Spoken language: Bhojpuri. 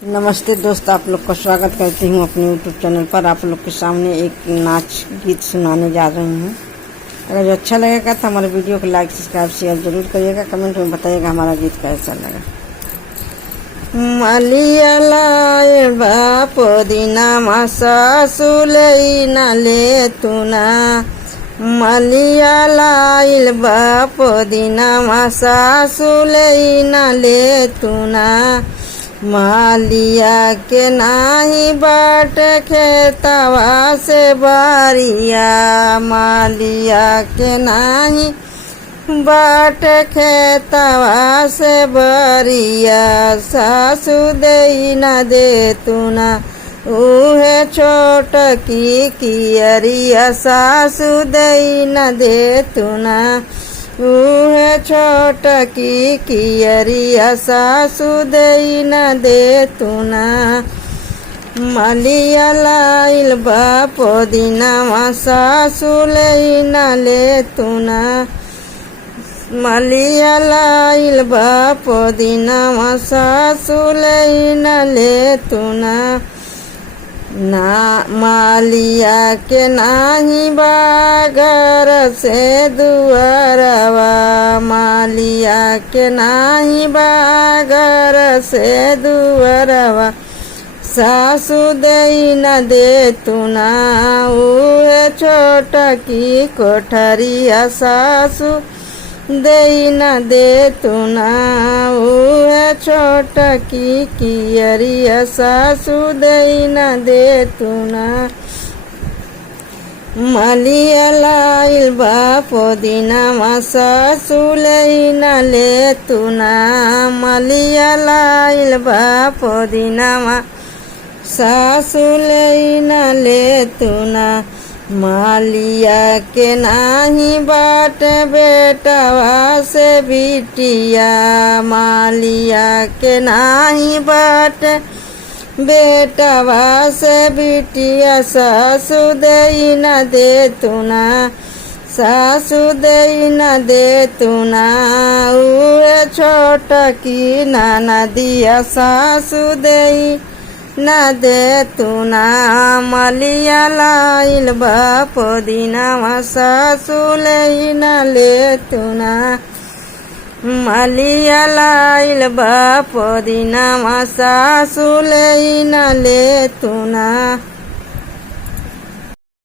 नमस्ते दोस्त, आप लोग का स्वागत करती हूँ अपने यूट्यूब चैनल पर। आप लोग के सामने एक नाच गीत सुनाने जा रही हूँ। अगर जो अच्छा लगेगा तो हमारे वीडियो को लाइक सब्सक्राइब शेयर जरूर करिएगा। कमेंट में बताइएगा हमारा गीत कैसा लगा। मालिया लाए बाप दीना मासा सुलई ना ले तुना, मालिया लाइल बाप दीना मासा सुलई ना ले तुना, मालिया के नाही बाट खेतवा से बारिया, मालिया के नाही बाट खेतवा से बारिया, सासु दई न दे तुना उहे छोट की कियरिया, सासु दई न दे तुना उहे छोट की कियरिया, सासु दई न दे तुना, मालिया लाइल बाप दीनावा सासु लई न ले तुना, मालिया लाइल बाप दीनावा सासु लई न ले तुना, ना मालिया के नाही बागर से दुआरवा, मालिया के नाही बागर से दुआरवा, सासु दई न दे तुना उहे छोट की कोठरिया, सासु दई न दे तुना उहे छोट की कियरिया, सासु दई न दे तुना, मालिया लाइल बाप दीनावा सासु लई न ले तुना, मालिया लाइल बाप दीनावा सासु लई न ले तुना, मालिया के नाही बाट बेटवा से बिटिया, मालिया के नाही बाट बेटवा से बिटिया, सासु दई न दे तुना, सासु दई न दे तुना उहे छोट की नाना दिया, सासु दई न दे तुना, मालिया लाइल बाप दीनावा सासु लई न ले तुना, मालिया लाइल बाप दीनावा सासु लई न ले तुना।